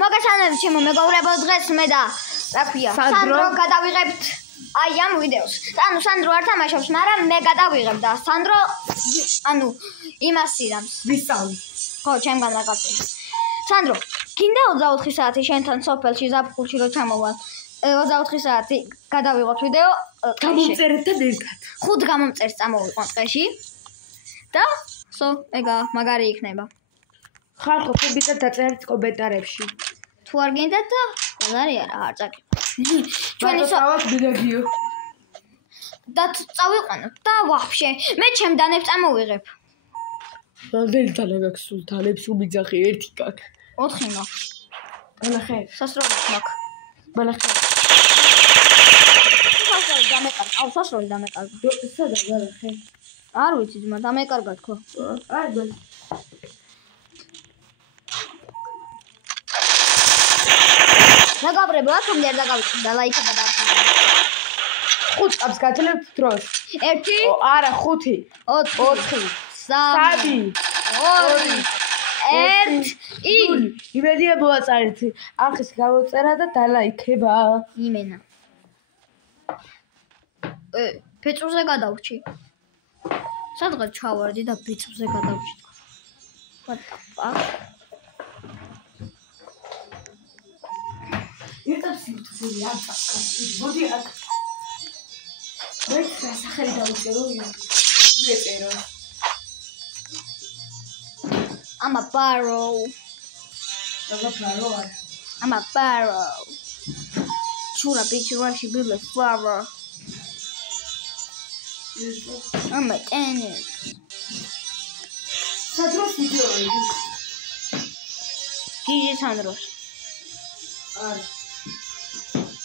მოგესალმებით ჩემო მეგობრებო, დღეს მე და რა ქვია სანდრო გადავიღებთ აი ამ ვიდეოს. ანუ სანდრო არ თამაშობს, მაგრამ მე გადავიღებ და სანდრო ანუ იმას ირამს. ვისწავლი. ხო, ჩემგან რაღაცა. სანდრო, გინდა 24 საათი შენთან სოფელში ზაფხულში რო ჩამოვალ. 24 საათი გადავიღოთ ვიდეო. გამომწერებთან ერთად. 5 გამომწერს წამოვიყვანთ ტყეში. და ეგა მაგარი იქნება. ხალხო, ფებიდან დაწერთ კომენტარებში. თუ არ გინდათ და ბაზარი არა, არ წაკი. ჩვენი სავას ბილეგიო. და წავიყვანოთ და ვაფშე, მე ჩემ დანებს წამოვიღებ. რამდენი თანა გაქვს სულ თანებს უმიძახი ერთი გაქვს. 4 მაქვს. ბალახე, სასროლი მაქვს. ბალახე. სასროლი დამეკარგა. აუ, სასროლი დამეკარგა. სადა ბალახე? არ ვიცი, ძმა, დამეკარგა თქო. აი, ბალ. მეგობრებო, აქამდე არ დაგავიწყდა ლაიქი და დაარქვი. 5 წამს გაძლევთ დროს. 1 არა, 5. 4 3 2 1 იმედია მოაწარეთ. ახის გამოწერა და დალაიქება. იმენა. ბეწვზე გადავრჩი. სადღაც ჩავარდი და ბეწვზე გადავრჩი. What the fuck? ერთად სიუთხე ახლა. მოდი აქ. მე სახელი დავუწერო იმ. მეწერო. I'm a barrow. I'm a barrow. Chula bitch, rush you be flower. I'm a tennis. სადროს ვიდეოები. გიჟი სანდროს. არა.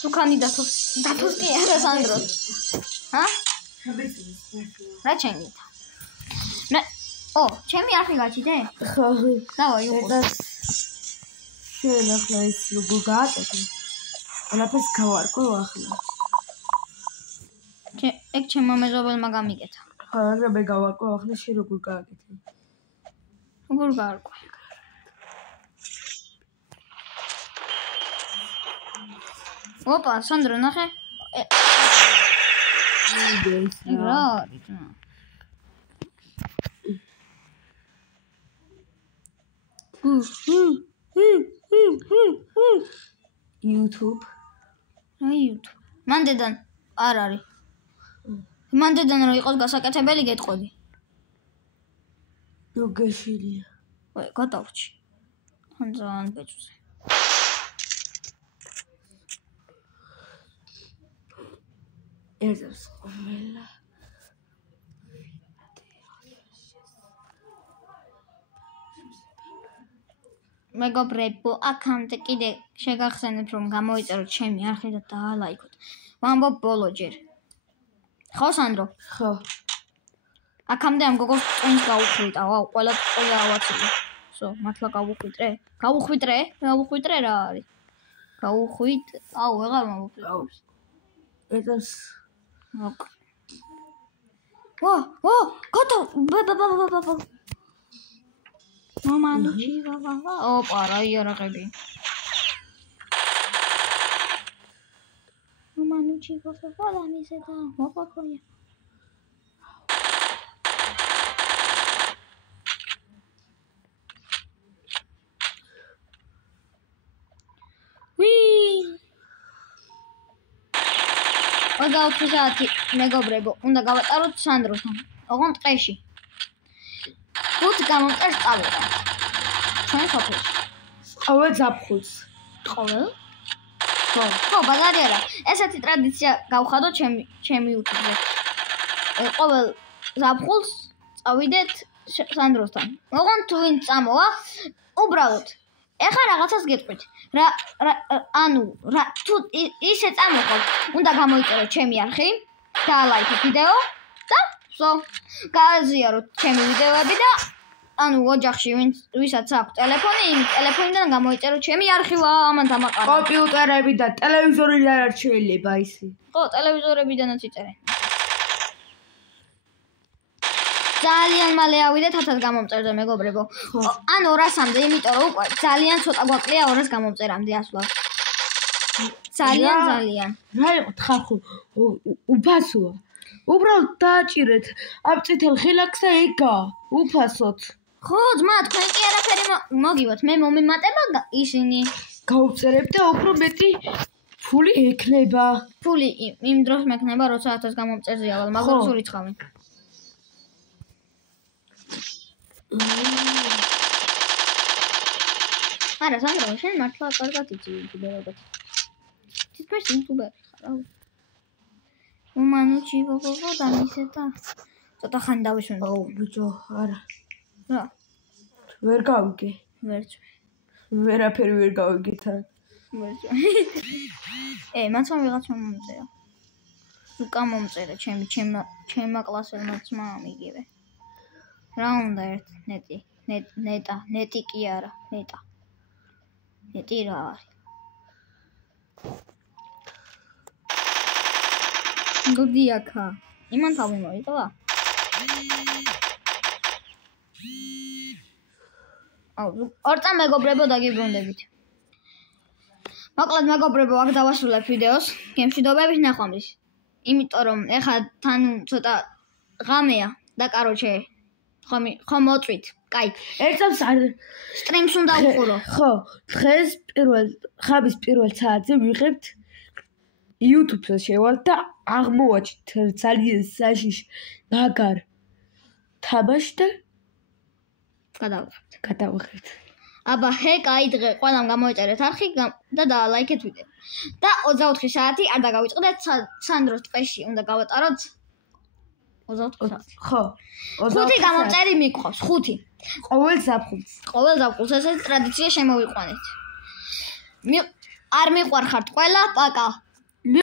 თუ კანდიდატოს დათოსკი არა სანდროს. ჰა? რა ჩენით? მე ჩემი არხი გაჩიდე? ხო. დავაი უყო. შენ ახლა ის როგორ გააკეთე? ყველაფერს გავარკვევ ახლა. ეგ ჩემო მეზობელმა გამიკეთა. ხო, მაგრამ მე გავარკვევ ახლა შენ როგორ გააკეთე? როგორ გაარკვე? ოპა, სანდრო, ნახე. რა? YouTube. YouTube. მანდედან არ არის. მანდედან რო იყოს გასაკეთებელი გეტყოდი. გაშილია. ვაი, გადავრჩი. თან ძალიან ბეწვზე. ერთს ყოველა. მეგობრებო, აქამდე კიდე შეგახსენებთ რომ გამოიწეროთ ჩემი არხი და დაალაიქოთ. ვამბობ ბოლო ჯერ. ხო სანდრო? ხო. აქამდე ამ გოგოს წონს გაუხვიტა. ვაუ, ყველა ავაცილი. მართლა გავუხვიტრე? გავუხვიტრე რა არის? გავუხვით. აუ, ვეღარ მოვუხვიტრებს. ერთს ოკ. ვა, გოთო. ბა. მამანუჩი ვა. ოპა, რა იარაღები. მამანუჩი ვა, ლამისე და მოყოია. ოდაუთხი საათი მეგობრებო, უნდა გავატაროთ სანდროსთან. ოღონდ ტყეში. 5 გამომწერს წავიღო. ჩვენ სოფელში. ყოველ ზაფხულს. ყოველ? ხო, ბაზარი არა. ესეთი ტრადიცია გავხადოთ ჩემი YouTube-ზე. ყოველ ზაფხულს წავიდეთ სანდროსთან. ოღონდ თუ ვინ წამოვა, უბრალოდ ეხლა რაღაცას გეტყვით. თუ ისე წამოხოთ, უნდა გამოიწეროთ ჩემი არხი, დაალაიქოთ ვიდეო და გააზიაროთ ჩემი ვიდეოები და ოჯახში ვისაც აქვს ტელეფონი, იმ ტელეფონიდან გამოიწეროთ ჩემი არხი ამან დამაყარა. კომპიუტერები და ტელევიზორიდან არ შეიძლება ისე. ხო, ტელევიზორებიდანაც იწერენ. ძალიან მალე ავიდეთ 1000 გამომწერზე მეგობრებო. ან 200-მდე, იმიტომ რომ უკვე ძალიან ცოტა გვაკლია 200 გამომწერამდე ასვლა. ძალიან. რა იყო ხალხო უფასოა. უბრალოდ დააჭირეთ ამ წითელ ხილაკს და იგა უფასოდ. ხო, ძმა, თქვენ კი არაფერი მოგივათ. მე მომიმატება ისინი. გაუწერებ და უფრო მეტი ფული ექნება. ფული იმ დროს მექნება, როცა 1000 გამომწერზე ავალ, მაგრამ სურიცხავენ. არა, სანდრო, შენ მართლა კარგად იცი იუტუბერობად. თითქმის იუტუბერი ხარ, აუ. უმანუჩი ვოგო და მისეთა. ცოტა ხანი დავისვენ. აუ, ბიჭო, არა. რა? ვერ გავიგე. ვერც. ვერაფერი ვერ გავიგე თან. ვერც. მანც ვიღაცა მომწერა. უკა მომწერა, ჩემმა კლასელმა ძმამ იგივე. რა უნდა ერთ ნეტი კი არა, ნეტა. ნეტი რა არის? გოდი აქა. იმან თავი მოიტოვა? აუ, ორწა მეგობრებო დაგიბრუნდებით. მოკლედ მეგობრებო, აქ დავასრულებ ვიდეოს. გემშვიდობებით ნახვამდის. იმიტომ რომ ეხლა თან ცოტა ღამეა და კაროჩე ხომ მოწვით. კაი. ერთს სტრიმს უნდა უყურო. ხო, დღეს ხაბის პირველ საათზე ვიღებთ YouTube-ზე შევალთ და აღმოვაჩით ძალიან საშიში მაგარ თამაშს და გადავიღებთ. აბა, კაი დღე, ყველამ გამოიწერეთ არხი და დაალაიქეთ ვიდეო. და 24 საათი არ დაგავიწყდეთ, სანდროს ტყეში უნდა გავატაროთ 24 საათი. ხო. 5 გამომწერი მიყავს, 5. ყოველ ზაფხულს. ეს ტრადიცია შემოვიყვანეთ. არ მიყვარხართ ყველა, პაკა.